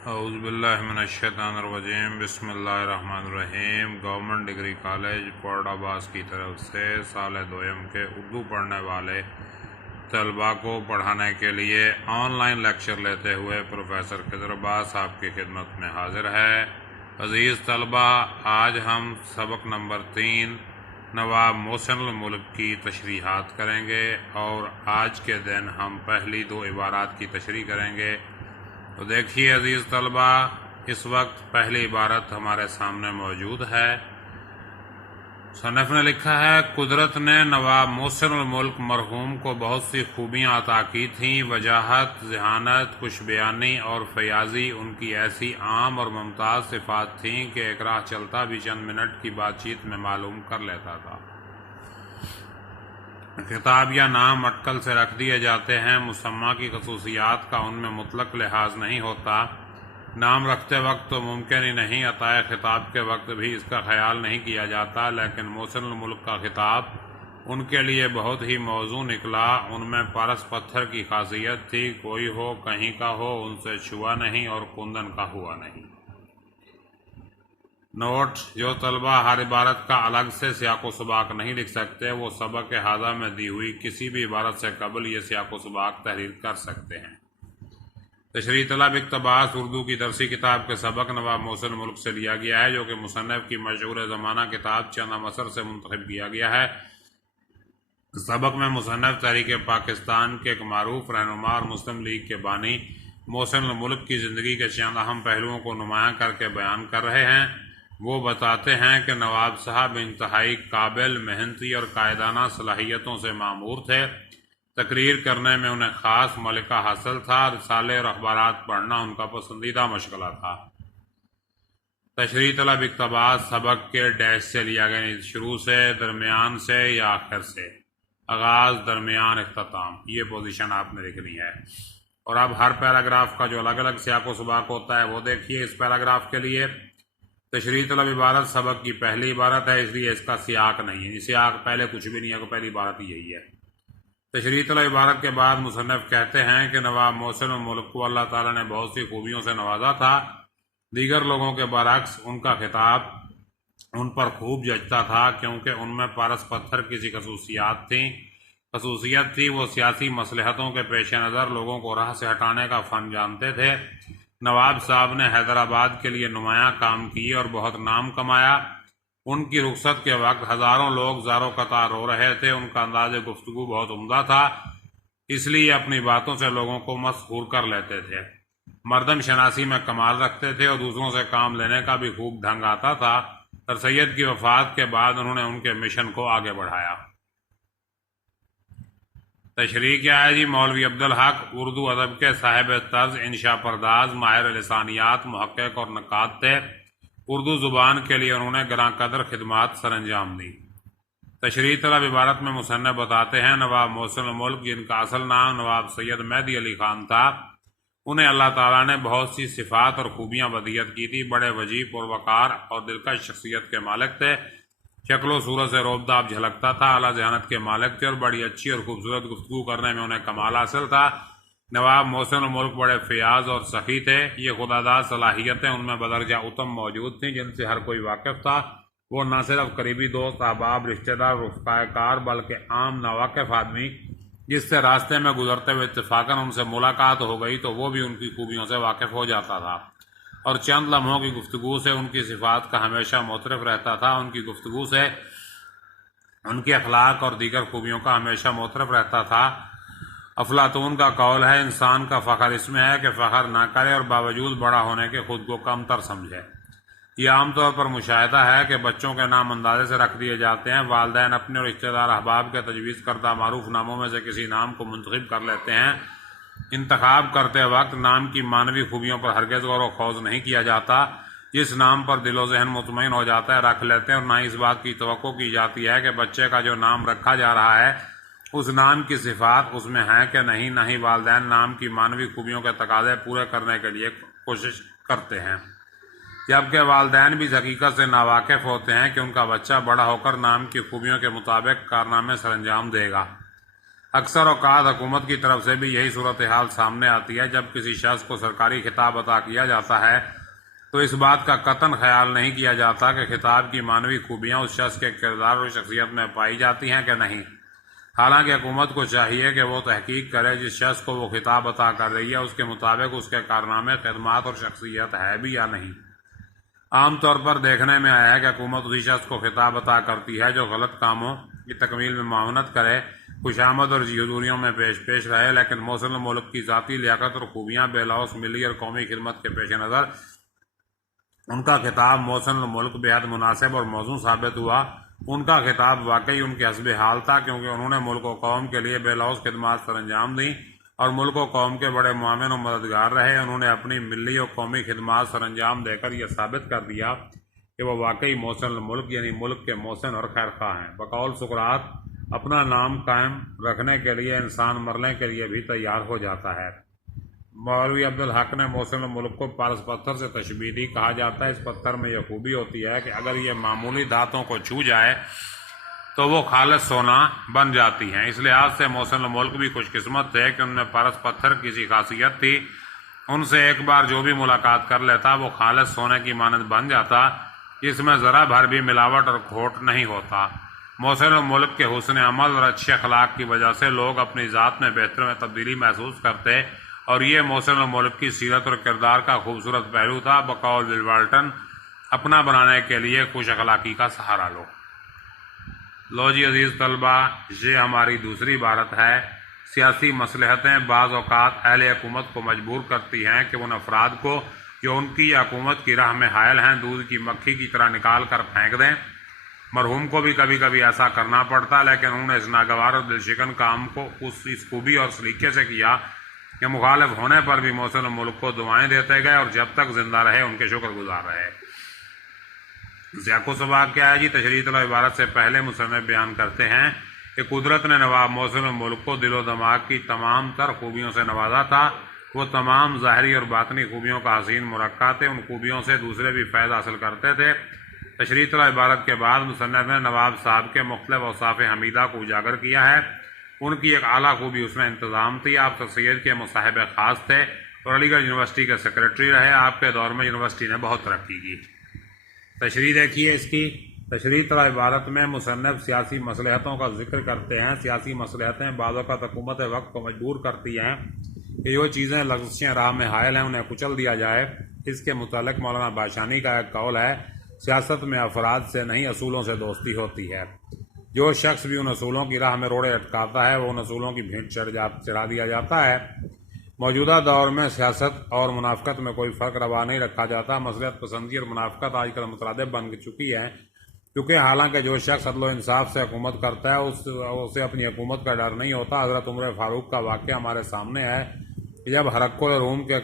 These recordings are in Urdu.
اعوذ باللہ من الشیطان الرجیم، بسم اللہ الرحمن الرحیم۔ گورنمنٹ ڈگری کالج پورٹ عباس کی طرف سے سال دوئم کے اردو پڑھنے والے طلباء کو پڑھانے کے لیے آن لائن لیکچر لیتے ہوئے پروفیسر خضر عباس آپ کی خدمت میں حاضر ہے۔ عزیز طلباء، آج ہم سبق نمبر 3 نواب محسن الملک کی تشریحات کریں گے اور آج کے دن ہم پہلی 2 عبارات کی تشریح کریں گے۔ تو دیکھیے عزیز طلباء، اس وقت پہلی عبارت ہمارے سامنے موجود ہے۔ مصنف نے لکھا ہے، قدرت نے نواب محسن الملک مرحوم کو بہت سی خوبیاں عطا کی تھیں۔ وجاہت، ذہانت، خوش بیانی اور فیاضی ان کی ایسی عام اور ممتاز صفات تھیں کہ ایک راہ چلتا بھی چند منٹ کی بات چیت میں معلوم کر لیتا تھا۔ خطاب یا نام اٹکل سے رکھ دیے جاتے ہیں، مسمى کی خصوصیات کا ان میں مطلق لحاظ نہیں ہوتا۔ نام رکھتے وقت تو ممکن ہی نہیں، عطائے خطاب کے وقت بھی اس کا خیال نہیں کیا جاتا، لیکن محسن الملک کا خطاب ان کے لیے بہت ہی موزوں نکلا۔ ان میں پرس پتھر کی خاصیت تھی، کوئی ہو کہیں کا ہو ان سے چھوا نہیں اور کندن کا ہوا نہیں۔ نوٹ: جو طلباء ہر عبارت کا الگ سے سیاق و سباق نہیں لکھ سکتے، وہ سبق ہاذا میں دی ہوئی کسی بھی عبارت سے قبل یہ سیاق و سباق تحریر کر سکتے ہیں۔ تشریح طلب اقتباس اردو کی درسی کتاب کے سبق نواب محسن الملک سے لیا گیا ہے، جو کہ مصنف کی مشہور زمانہ کتاب چندہ مصر سے منتخب کیا گیا ہے۔ سبق میں مصنف تحریک پاکستان کے ایک معروف رہنما اور مسلم لیگ کے بانی محسن الملک کی زندگی کے چند اہم پہلوؤں کو نمایاں کر کے بیان کر رہے ہیں۔ وہ بتاتے ہیں کہ نواب صاحب انتہائی قابل، محنتی اور قائدانہ صلاحیتوں سے معمور تھے۔ تقریر کرنے میں انہیں خاص ملکہ حاصل تھا۔ رسالے اور اخبارات پڑھنا ان کا پسندیدہ مشغلہ تھا۔ تشریح طلب اقتباس سبق کے ڈیش سے لیا گیا، شروع سے، درمیان سے یا آخر سے، آغاز، درمیان، اختتام، یہ پوزیشن آپ نے لکھنی ہے۔ اور اب ہر پیراگراف کا جو الگ الگ سیاق و سباق ہوتا ہے وہ دیکھیے۔ اس پیراگراف کے لیے تشریح طلب عبارت سبق کی پہلی عبارت ہے، اس لیے اس کا سیاق نہیں ہے، سیاق پہلے کچھ بھی نہیں ہے، پہلی عبارت یہی ہے۔ تشریح طلب عبارت کے بعد مصنف کہتے ہیں کہ نواب محسن الملک کو اللہ تعالیٰ نے بہت سی خوبیوں سے نوازا تھا۔ دیگر لوگوں کے برعکس ان کا خطاب ان پر خوب جچتا تھا، کیونکہ ان میں پرس پتھر کسی خصوصیت تھی۔ وہ سیاسی مصلحتوں کے پیش نظر لوگوں کو راہ سے ہٹانے کا فن جانتے تھے۔ نواب صاحب نے حیدرآباد کے لیے نمایاں کام کیے اور بہت نام کمایا۔ ان کی رخصت کے وقت ہزاروں لوگ زار و قطار رو رہے تھے۔ ان کا انداز گفتگو بہت عمدہ تھا، اس لیے اپنی باتوں سے لوگوں کو مسحور کر لیتے تھے۔ مردم شناسی میں کمال رکھتے تھے اور دوسروں سے کام لینے کا بھی خوب ڈھنگ آتا تھا۔ سر سید کی وفات کے بعد انہوں نے ان کے مشن کو آگے بڑھایا۔ تشریح کیا ہے جی؟ مولوی عبدالحق اردو ادب کے صاحب طرز، انشاء پرداز، ماہر لسانیات، محقق اور نقاد تھے۔ اردو زبان کے لیے انہوں نے گراں قدر خدمات سر انجام دی۔ تشریح طلب عبارت میں مصنف بتاتے ہیں، نواب محسن الملک، جن کا اصل نام نواب سید مہدی علی خان تھا، انہیں اللہ تعالیٰ نے بہت سی صفات اور خوبیاں بدیت کی تھی۔ بڑے وجیح، پروقار اور دلکش شخصیت کے مالک تھے۔ شکل و صورت سے روبداب جھلکتا تھا۔ اعلیٰ ذہانت کے مالک تھے اور بڑی اچھی اور خوبصورت گفتگو کرنے میں انہیں کمال حاصل تھا۔ نواب محسن الملک بڑے فیاض اور سخی تھے۔ یہ خداداد صلاحیتیں ان میں بدرجہ اتم موجود تھیں، جن سے ہر کوئی واقف تھا۔ وہ نہ صرف قریبی دوست، احباب، رشتہ دار، رفقائے کار، بلکہ عام ناواقف آدمی جس سے راستے میں گزرتے ہوئے اتفاقاً ان سے ملاقات ہو گئی تو وہ بھی ان کی خوبیوں سے واقف ہو جاتا تھا اور چند لمحوں کی گفتگو سے ان کی صفات کا ہمیشہ معترف رہتا تھا۔ ان کی گفتگو سے ان کے اخلاق اور دیگر خوبیوں کا ہمیشہ معترف رہتا تھا۔ افلاطون کا قول ہے، انسان کا فخر اس میں ہے کہ فخر نہ کرے اور باوجود بڑا ہونے کے خود کو کم تر سمجھے۔ یہ عام طور پر مشاہدہ ہے کہ بچوں کے نام اندازے سے رکھ دیے جاتے ہیں۔ والدین اپنے اور رشتہ دار احباب کے تجویز کردہ معروف ناموں میں سے کسی نام کو منتخب کر لیتے ہیں۔ انتخاب کرتے وقت نام کی معنوی خوبیوں پر ہرگز غور و خوض نہیں کیا جاتا۔ جس نام پر دل و ذہن مطمئن ہو جاتا ہے رکھ لیتے ہیں، اور نہ اس بات کی توقع کی جاتی ہے کہ بچے کا جو نام رکھا جا رہا ہے اس نام کی صفات اس میں ہیں کہ نہیں۔ نہ ہی والدین نام کی معنوی خوبیوں کے تقاضے پورے کرنے کے لیے کوشش کرتے ہیں، جبکہ والدین بھی اس حقیقت سے ناواقف ہوتے ہیں کہ ان کا بچہ بڑا ہو کر نام کی خوبیوں کے مطابق کارنامے سر انجام دے گا۔ اکثر اوقات حکومت کی طرف سے بھی یہی صورتحال سامنے آتی ہے۔ جب کسی شخص کو سرکاری خطاب عطا کیا جاتا ہے تو اس بات کا قطعاً خیال نہیں کیا جاتا کہ خطاب کی معنوی خوبیاں اس شخص کے کردار اور شخصیت میں پائی جاتی ہیں کہ نہیں۔ حالانکہ حکومت کو چاہیے کہ وہ تحقیق کرے جس شخص کو وہ خطاب عطا کر رہی ہے اس کے مطابق اس کے کارنامے، خدمات اور شخصیت ہے بھی یا نہیں۔ عام طور پر دیکھنے میں آیا ہے کہ حکومت اسی شخص کو خطاب عطا کرتی ہے جو غلط کاموں کی تکمیل میں معاونت کرے، خوشامد اور جی حضوریوں میں پیش رہے، لیکن مسلم ملک کی ذاتی لیاقت اور خوبیاں بے لوث ملی اور قومی خدمت کے پیش نظر ان کا خطاب مسلم ملک بے حد مناسب اور موزوں ثابت ہوا۔ ان کا خطاب واقعی ان کے حسب حال تھا، کیونکہ انہوں نے ملک و قوم کے لیے بے لوث خدمات سر انجام دیں اور ملک و قوم کے بڑے معاون و مددگار رہے۔ انہوں نے اپنی ملی اور قومی خدمات سر انجام دے کر یہ ثابت کر دیا کہ وہ واقعی محسن ملک یعنی ملک کے محسن اور خیر خواہ ہیں۔ بقول سقراط، اپنا نام قائم رکھنے کے لیے انسان مرنے کے لیے بھی تیار ہو جاتا ہے۔ مولوی عبدالحق نے محسن ملک کو پارس پتھر سے تشبیہ دی۔ کہا جاتا ہے اس پتھر میں یہ خوبی ہوتی ہے کہ اگر یہ معمولی دھاتوں کو چھو جائے تو وہ خالص سونا بن جاتی ہیں۔ اس لحاظ سے محسن ملک بھی خوش قسمت تھے کہ ان میں پارس پتھر کی سی خاصیت تھی، ان سے ایک بار جو بھی ملاقات کر لیتا وہ خالص سونے کی مانند بن جاتا، جس میں ذرا بھر بھی ملاوٹ اور کھوٹ نہیں ہوتا۔ محسن ملک کے حسن عمل اور اچھے اخلاق کی وجہ سے لوگ اپنی ذات میں بہتر میں تبدیلی محسوس کرتے اور یہ محسن ملک کی سیرت اور کردار کا خوبصورت پہلو تھا۔ بقول ول والٹن، اپنا بنانے کے لیے خوش اخلاقی کا سہارا لو جی عزیز طلبہ، یہ ہماری دوسری عبارت ہے۔ سیاسی مصلحتیں بعض اوقات اہل حکومت کو مجبور کرتی ہیں کہ ان افراد کو جو ان کی حکومت کی راہ میں حائل ہیں دودھ کی مکھی کی طرح نکال کر پھینک دیں۔ مرحوم کو بھی کبھی کبھی ایسا کرنا پڑتا، لیکن انہوں نے اس ناگوار اور دلشکن کام کو اس خوبی اور سلیقے سے کیا کہ مخالف ہونے پر بھی محسن ملک کو دعائیں دیتے گئے اور جب تک زندہ رہے ان کے شکر گزار رہے۔ ذیق و سباق کیا ہے جی؟ تشریح طلب عبارت سے پہلے مصنف بیان کرتے ہیں کہ قدرت نے نواب محسن ملک کو دل و دماغ کی تمام تر خوبیوں سے نوازا تھا۔ وہ تمام ظاہری اور باطنی خوبیوں کا حسین مرکب تھے، ان خوبیوں سے دوسرے بھی فائدہ حاصل کرتے تھے۔ تشریح طلب عبارت کے بعد مصنف نے نواب صاحب کے مختلف اوصاف حمیدہ کو اجاگر کیا ہے۔ ان کی ایک اعلیٰ خوبی اس میں انتظام تھی۔ آپ سید کے مصاحب خاص تھے اور علی گڑھ یونیورسٹی کے سیکرٹری رہے۔ آپ کے دور میں یونیورسٹی نے بہت ترقی کی۔ تشریح دیکھیے اس کی۔ تشریح طلب عبارت میں مصنف سیاسی مصلحتوں کا ذکر کرتے ہیں۔ سیاسی مصلحتیں بعض اوقات حکومت وقت کو مجبور کرتی ہیں کہ جو چیزیں لغزشیں راہ میں حائل ہیں انہیں کچل دیا جائے۔ اس کے متعلق مولانا باشانی کا ایک قول ہے، سیاست میں افراد سے نہیں اصولوں سے دوستی ہوتی ہے۔ جو شخص بھی ان اصولوں کی راہ میں روڑے اٹکاتا ہے وہ ان اصولوں کی بھینٹ چڑھا دیا جاتا ہے۔ موجودہ دور میں سیاست اور منافقت میں کوئی فرق روا نہیں رکھا جاتا۔ مصلحت پسندی اور منافقت آج کل مترادف بن چکی ہے، کیونکہ حالانکہ جو شخص عدل و انصاف سے حکومت کرتا ہے اسے اپنی حکومت کا ڈر نہیں ہوتا۔ حضرت عمر فاروق کا واقعہ ہمارے سامنے ہے کہ جب ہرقل روم کے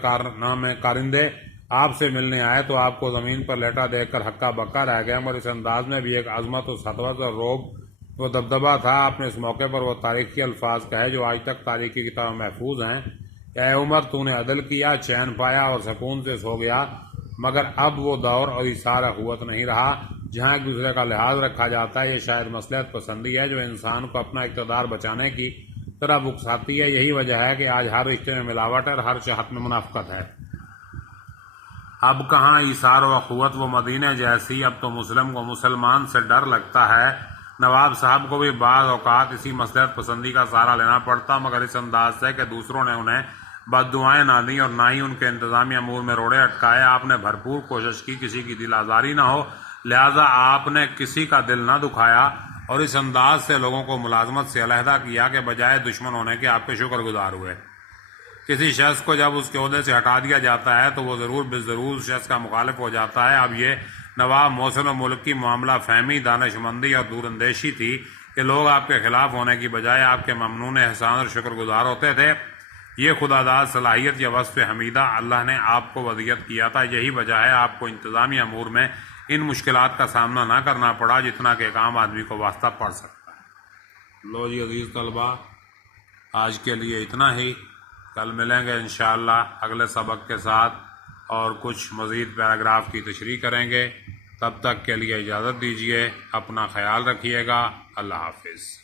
کارندے آپ سے ملنے آئے تو آپ کو زمین پر لیٹا دیکھ کر ہکا بکا رہ گئے، مگر اس انداز میں بھی ایک عظمت و سطوت اور روب و دبدبہ تھا۔ آپ نے اس موقع پر وہ تاریخی الفاظ کہے جو آج تک تاریخی کتابوں میں محفوظ ہیں کہ اے عمر، تو نے عدل کیا، چین پایا اور سکون سے سو گیا، مگر اب وہ دور اور ایثار اخوت نہیں رہا جہاں ایک دوسرے کا لحاظ رکھا جاتا ہے۔ یہ شاید مصلحت پسندی ہے جو انسان کو اپنا اقتدار بچانے کی طرف اکساتی ہے۔ یہی وجہ ہے کہ آج ہر رشتے میں ملاوٹ ہے اور ہر چاہت میں منافقت ہے۔ اب کہاں ایثار و اخوت و مدینے جیسی، اب تو مسلم کو مسلمان سے ڈر لگتا ہے۔ نواب صاحب کو بھی بعض اوقات اسی مصلحت پسندی کا سہارا لینا پڑتا، مگر اس انداز سے کہ دوسروں نے انہیں بد دعائیں نہ دیں اور نہ ہی ان کے انتظامی امور میں روڑے اٹکائے۔ آپ نے بھرپور کوشش کی کسی کی دل آزاری نہ ہو، لہذا آپ نے کسی کا دل نہ دکھایا اور اس انداز سے لوگوں کو ملازمت سے علیحدہ کیا کہ بجائے دشمن ہونے کے آپ کے شکر گزار ہوئے۔ کسی شخص کو جب اس کے عہدے سے ہٹا دیا جاتا ہے تو وہ ضرور بالضرور اس شخص کا مخالف ہو جاتا ہے۔ اب یہ نواب محسن ملک کی معاملہ فہمی، دانش مندی اور دور اندیشی تھی کہ لوگ آپ کے خلاف ہونے کی بجائے آپ کے ممنون احسان اور شکر گزار ہوتے تھے۔ یہ خدا داد صلاحیت یا وصف حمیدہ اللہ نے آپ کو ودیت کیا تھا۔ یہی وجہ ہے آپ کو انتظامی امور میں ان مشکلات کا سامنا نہ کرنا پڑا جتنا کہ ایک عام آدمی کو واسطہ پڑ سکتا ہے۔ لو جی عزیز طلبہ، آج کے لیے اتنا ہی۔ کل ملیں گے انشاءاللہ اگلے سبق کے ساتھ اور کچھ مزید پیراگراف کی تشریح کریں گے۔ تب تک کے لیے اجازت دیجیے، اپنا خیال رکھیے گا۔ اللہ حافظ۔